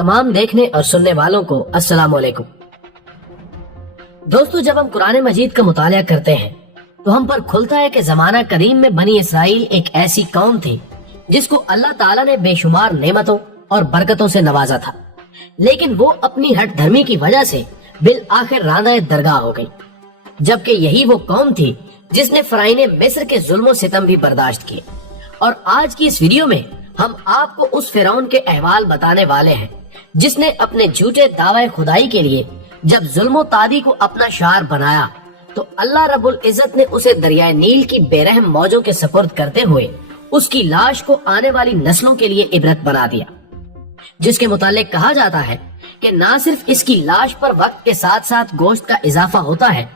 तमाम देखने और सुनने वालों को अस्सलाम वालेकुम। दोस्तों, जब हम कुरान मजीद का मुतालिया करते हैं तो हम पर खुलता है कि जमाना कदीम में बनी इसराइल एक ऐसी कौम थी जिसको अल्लाह ताला ने बेशुमार नेमतों और बरकतों से नवाजा था, लेकिन वो अपनी हट धर्मी की वजह से बिल आखिर रांदा दरगाह हो गई। जबकि यही वो कौम थी जिसने फराइने मिस्र के जुल्म सितम भी बर्दाश्त किए। और आज की इस वीडियो में हम आपको उस फिरौन के अहवाल बताने वाले हैं जिसने अपने झूठे दावे खुदाई के लिए जब जुल्म तादी को अपना शार बनाया तो अल्लाह रब्बुल इज्जत ने उसे दरियाए नील की बेरहम मौजों के सपुर्द करते हुए उसकी लाश को आने वाली नस्लों के लिए इबरत बना दिया, जिसके मुतालिक कहा जाता है कि न सिर्फ इसकी लाश पर वक्त के साथ साथ गोश्त का इजाफा होता है,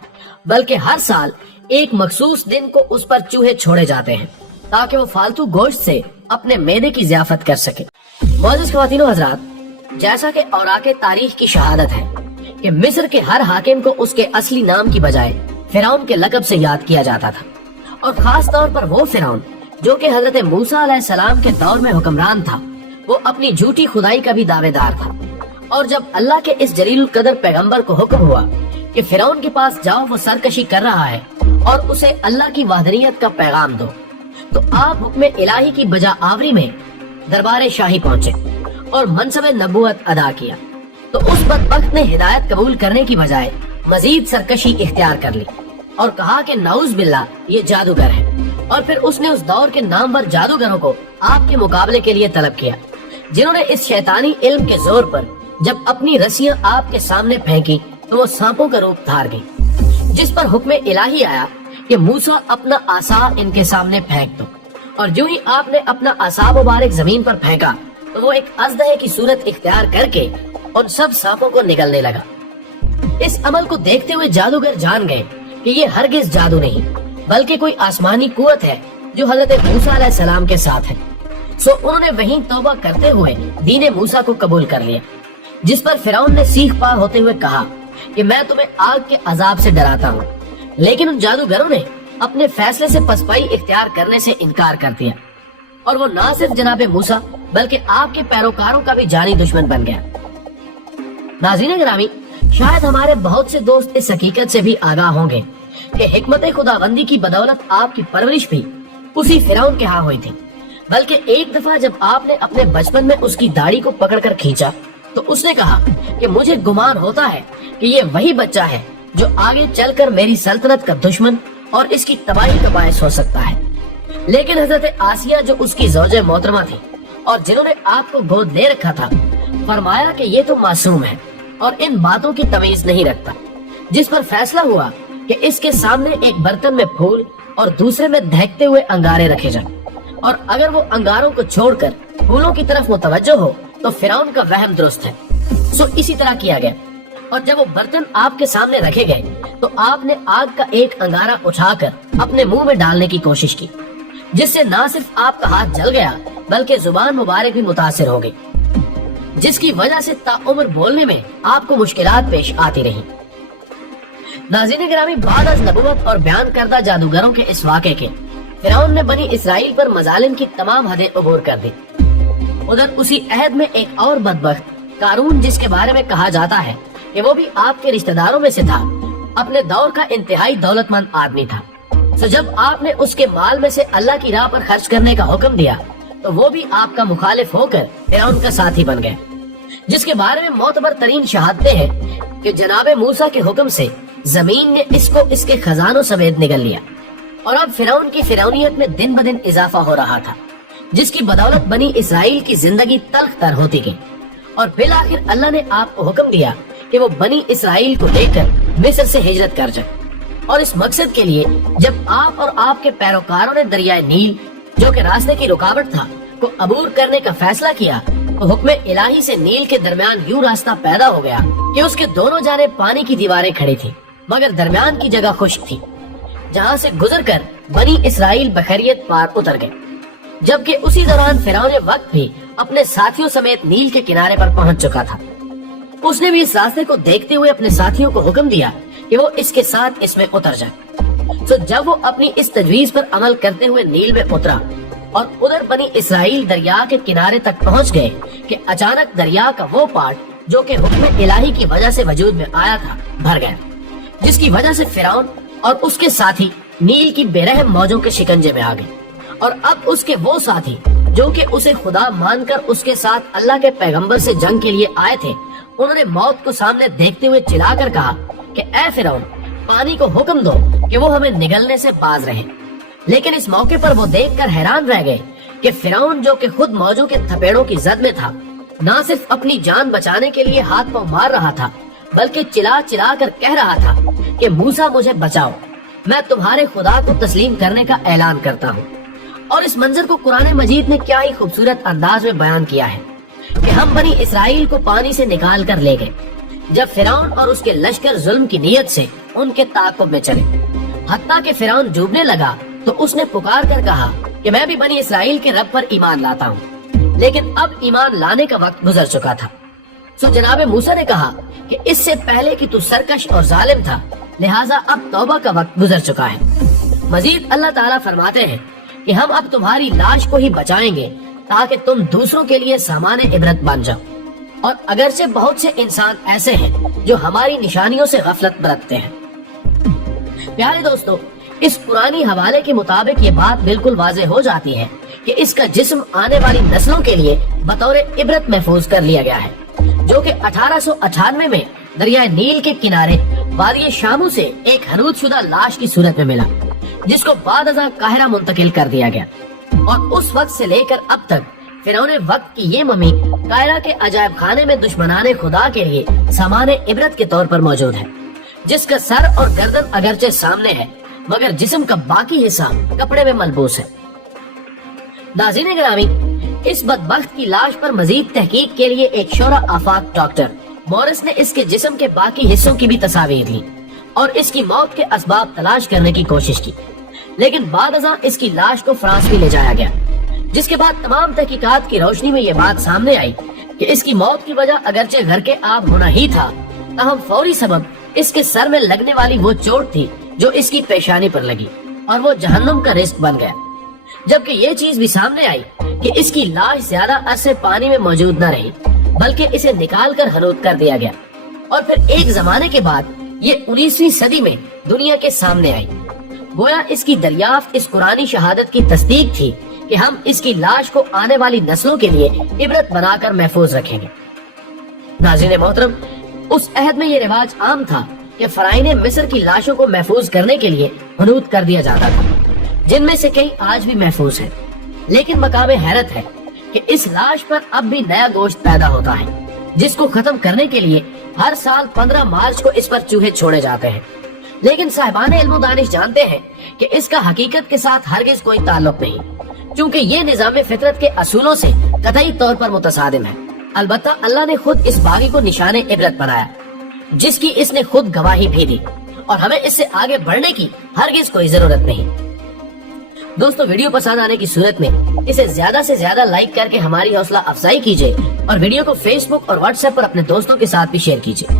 बल्कि हर साल एक मखसूस दिन को उस पर चूहे छोड़े जाते हैं ताकि वो फालतू गोश्त से अपने मैदे की ज़ियाफत कर सके। मोअज़्ज़िज़ ख़वातीनो हज़रात, जैसा कि औराके तारीख की शहादत है कि मिस्र के हर हाकिम को उसके असली नाम की बजाय फिरौन के लक़ब से याद किया जाता था, और खास तौर पर वो फिरौन जो कि हजरत मूसा अलैहिस्सलाम के दौर में हुक्मरान था, वो अपनी झूठी खुदाई का भी दावेदार था। और जब अल्लाह के इस जलीलुल कदर पैगंबर को हुक्म हुआ कि फिरौन के पास जाओ, वो सरकशी कर रहा है और उसे अल्लाह की वहदनियत का पैगाम दो, तो आप हुक्म इलाही की बजा आवरी में दरबार शाही पहुँचे और मनसब नबूवत अदा किया। तो उस बदबख्त ने हिदायत कबूल करने की बजाय मजीद सरकशी इख्तियार कर ली और कहा कि नाउज़ बिल्लाह, ये जादूगर है। और फिर उसने उस दौर के नामवर जादूगरों को आपके मुकाबले के लिए तलब किया, जिन्होंने इस शैतानी इल्म के जोर पर जब अपनी रस्सियां आपके सामने फेंकी तो वो सांपों का रूप धार गई, जिस पर हुक्म इलाही आया कि मूसा अपना आसा इनके सामने फेंक दो। और जो ही आपने अपना आसा मुबारक जमीन पर फेंका तो वो एक अज़दहे की सूरत इख्तियार करके उन सब सांपों को निगलने लगा। इस अमल को देखते हुए जादूगर जान गए कि ये हरगिज जादू नहीं बल्कि कोई आसमानी कुव्वत है जो हजरत मूसा अलैहिस्सलाम के साथ है। सो उन्होंने वहीं तौबा करते हुए दीन मूसा को कबूल कर लिया, जिस पर फिरौन ने सीख पार होते हुए कहा कि मैं तुम्हें आग के अजाब से डराता हूँ। लेकिन उन जादूगरों ने अपने फैसले से पसपाई इख्तियार करने से इनकार कर दिया और वो न सिर्फ जनाब मूसा बल्कि आपके पैरोकारों का भी जानी दुश्मन बन गया। नाज़रीन गिरामी, शायद हमारे बहुत से दोस्त इस हकीकत से भी आगाह होंगे कि हिकमत खुदाबंदी की बदौलत आपकी परवरिश भी उसी फिरौन के यहाँ हुई थी। बल्कि एक दफा जब आपने अपने बचपन में उसकी दाढ़ी को पकड़कर खींचा तो उसने कहा कि मुझे गुमान होता है कि ये वही बच्चा है जो आगे चलकर मेरी सल्तनत का दुश्मन और इसकी तबाही का बायस हो सकता है। लेकिन हजरत आसिया जो उसकी ज़ौजे मोहतरमा थी और जिन्होंने आपको गोद ले रखा था, फरमाया कि ये तो मासूम है और इन बातों की तमीज नहीं रखता, जिस पर फैसला हुआ कि इसके सामने एक बर्तन में फूल और दूसरे में दहकते हुए अंगारे रखे जाएं, और अगर वो अंगारों को छोड़कर फूलों की तरफ मुतवज्जो हो तो फिरौन का वहम दुरुस्त है। सो इसी तरह किया गया, और जब वो बर्तन आपके सामने रखे गए तो आपने आग का एक अंगारा उठाकर अपने मुंह में डालने की कोशिश की, जिससे न सिर्फ आपका हाथ जल गया बल्कि जुबान मुबारक भी मुतासिर हो गई, जिसकी वजह से ताउम्र बोलने में आपको मुश्किलात पेश आती रही। नाज़रीन गिरामी, बाद अज़ नबूवत और बयान करदा जादूगरों के इस वाक़े के फिरौन ने बनी इसराइल पर मजालिम की तमाम हदें अबूर कर दी। उधर उसी अहद में एक और बदबख्त कारून, जिसके बारे में कहा जाता है कि वो भी आपके रिश्तेदारों में से था, अपने दौर का इंतहाई दौलतमंद आदमी था। तो जब आपने उसके माल में से अल्लाह की राह पर खर्च करने का हुक्म दिया तो वो भी आपका मुखालिफ होकर फिरौन का साथी बन गया, जिसके बारे में मोतबर तरीन शहादतें हैं कि जनाब मूसा के हुक्म से जमीन ने इसको इसके खजानों समेत निगल लिया। और अब फिरौन की फिरौनियत में दिन ब दिन इजाफा हो रहा था, जिसकी बदौलत बनी इसराइल की जिंदगी तल्ख तर होती गई। और फिर आखिर अल्लाह ने आपको हुक्म दिया कि वो बनी इसराइल को लेकर मिस्र से हिजरत कर जाए। और इस मकसद के लिए जब आप और आपके पैरोकारों ने दरियाए नील, जो कि रास्ते की रुकावट था, को अबूर करने का फैसला किया तो हुक्म इलाही से नील के दरमियान यूं रास्ता पैदा हो गया कि उसके दोनों जाने पानी की दीवारें खड़ी थी, मगर दरमियान की जगह खुश्क थी, जहाँ से गुजरकर बनी इसराइल बखैरियत पार उतर गए। जबकि उसी दौरान फिरौन वक्त भी अपने साथियों समेत नील के किनारे पर पहुंच चुका था। उसने भी इस रास्ते को देखते हुए अपने साथियों को हुक्म दिया कि वो इसके साथ इसमें उतर जाए। तो जब वो अपनी इस तजवीज पर अमल करते हुए नील में उतरा اور ادھر بنی اسرائیل دریا کے کنارے تک پہنچ گئے کہ اچانک دریا کا وہ پارٹ جو کہ حکم الہی کی وجہ سے وجود میں آیا تھا بھر گیا، جس کی وجہ سے فرعون اور اس کے ساتھی نیل کی بے رحم موجوں کے شکنجے میں آ گئے۔ اور اب اس کے وہ ساتھی جو کہ اسے خدا مان کر اس کے ساتھ اللہ کے پیغمبر سے جنگ کے لیے آئے تھے، انہوں نے موت کو سامنے دیکھتے ہوئے چلا کر کہا کہ اے فرعون، پانی کو حکم دو کہ وہ ہمیں نگلنے سے باز رہے۔ لیکن اس موقع پر وہ دیکھ کر حیران رہ گئے کہ فرعون جو کہ خود موجوں کے تھپیڑوں کی زد میں تھا، نہ صرف اپنی جان بچانے کے لیے ہاتھ پاؤں مار رہا تھا بلکہ چلا چلا کر کہہ رہا تھا کہ موسیٰ مجھے بچاؤ، میں تمہارے خدا کو تسلیم کرنے کا اعلان کرتا ہوں۔ اور اس منظر کو قرآن مجید نے کیا ہی خوبصورت انداز میں بیان کیا ہے کہ ہم بنی اسرائیل کو پانی سے نکال کر لے گئے جب فرعون اور اس کے لشکر ظلم کی نیت سے ان کے تعاقب میں چلے، حتیٰ کہ فرعون ڈوبنے لگا تو اس نے پکار کر کہا کہ میں بھی بنی اسرائیل کے رب پر ایمان لاتا ہوں، لیکن اب ایمان لانے کا وقت گزر چکا تھا۔ سو جناب موسیٰ نے کہا کہ اس سے پہلے کہ تو سرکش اور ظالم تھا، لہٰذا اب توبہ کا وقت گزر چکا ہے۔ مزید اللہ تعالیٰ فرماتے ہیں کہ ہم اب تمہاری لاش کو ہی بچائیں گے تاکہ تم دوسروں کے لیے سامان عبرت بن جاؤ۔ اور اگرچہ بہت سے انسان ایسے ہیں جو ہماری نشانیوں سے غفلت برتتے ہیں۔ پیارے دوستو، اس قرآنی حوالے کے مطابق یہ بات بالکل واضح ہو جاتی ہے کہ اس کا جسم آنے والی نسلوں کے لیے بطور عبرت محفوظ کر لیا گیا ہے، جو کہ 1898 میں دریائے نیل کے کنارے وادی شامو سے ایک حنوط شدہ لاش کی صورت میں ملا، جس کو بعد ازاں قاہرہ منتقل کر دیا گیا۔ اور اس وقت سے لے کر اب تک فرعون وقت کی یہ ممی قاہرہ کے عجائب خانے میں دشمنان خدا کے لیے سامان عبرت کے طور پر موجود ہے، جس کا سر اور گردن اگرچہ سامنے ہے مگر جسم کا باقی حصہ کپڑے میں ملبوس ہے۔ ناظرین گرامی، اس بدبخت کی لاش پر مزید تحقیق کے لیے ایک شورا آفاق ڈاکٹر مورس نے اس کے جسم کے باقی حصوں کی بھی تصاویر لی اور اس کی موت کے اسباب تلاش کرنے کی کوشش کی، لیکن بعد ازاں اس کی لاش کو فرانس بھی لے جایا گیا، جس کے بعد تمام تحقیقات کی روشنی میں یہ بات سامنے آئی کہ اس کی موت کی وجہ اگرچہ غرق آب ہونا ہی تھا، تاہم فوری سبب اس کے سر میں لگنے والی وہ چوٹ تھی جو اس کی پیشانی پر لگی اور وہ جہنم کا رزق بن گیا۔ جبکہ یہ چیز بھی سامنے آئی کہ اس کی لاش زیادہ عرصے پانی میں موجود نہ رہی بلکہ اسے نکال کر حنوط کر دیا گیا، اور پھر ایک زمانے کے بعد یہ 19ویں صدی میں دنیا کے سامنے آئی۔ گویا اس کی دریافت اس قرآنی شہادت کی تصدیق تھی کہ ہم اس کی لاش کو آنے والی نسلوں کے لیے عبرت بنا کر محفوظ رکھیں گے۔ ناظرین محترم، اس عہد میں یہ رواج عام تھا کہ فرعون مصر کی لاشوں کو محفوظ کرنے کے لیے حنوط کر دیا جاتا تھا، جن میں سے کئی آج بھی محفوظ ہیں۔ لیکن مقام حیرت ہے کہ اس لاش پر اب بھی نیا گوشت پیدا ہوتا ہے، جس کو ختم کرنے کے لیے ہر سال 15 مارچ کو اس پر چوہے چھوڑے جاتے ہیں۔ لیکن صاحبان علم و دانش جانتے ہیں کہ اس کا حقیقت کے ساتھ ہرگز کوئی تعلق نہیں، چونکہ یہ نظام فطرت کے اصولوں سے قطعی طور پر متصادم ہے۔ البتہ اللہ نے خود اس باغی کو نشان عبرت بنایا، جس کی اس نے خود گواہی بھی دی، اور ہمیں اس سے آگے بڑھنے کی ہرگز کوئی ضرورت نہیں۔ دوستو، ویڈیو پسند آنے کی صورت میں اسے زیادہ سے زیادہ لائک کر کے ہماری حوصلہ افزائی کیجیے، اور ویڈیو کو فیس بک اور واٹس ایپ پر اپنے دوستوں کے ساتھ بھی شیئر کیجیے۔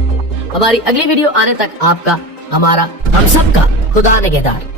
ہماری اگلی ویڈیو آنے تک آپ کا، ہمارا، ہم سب کا خدا نگہدار۔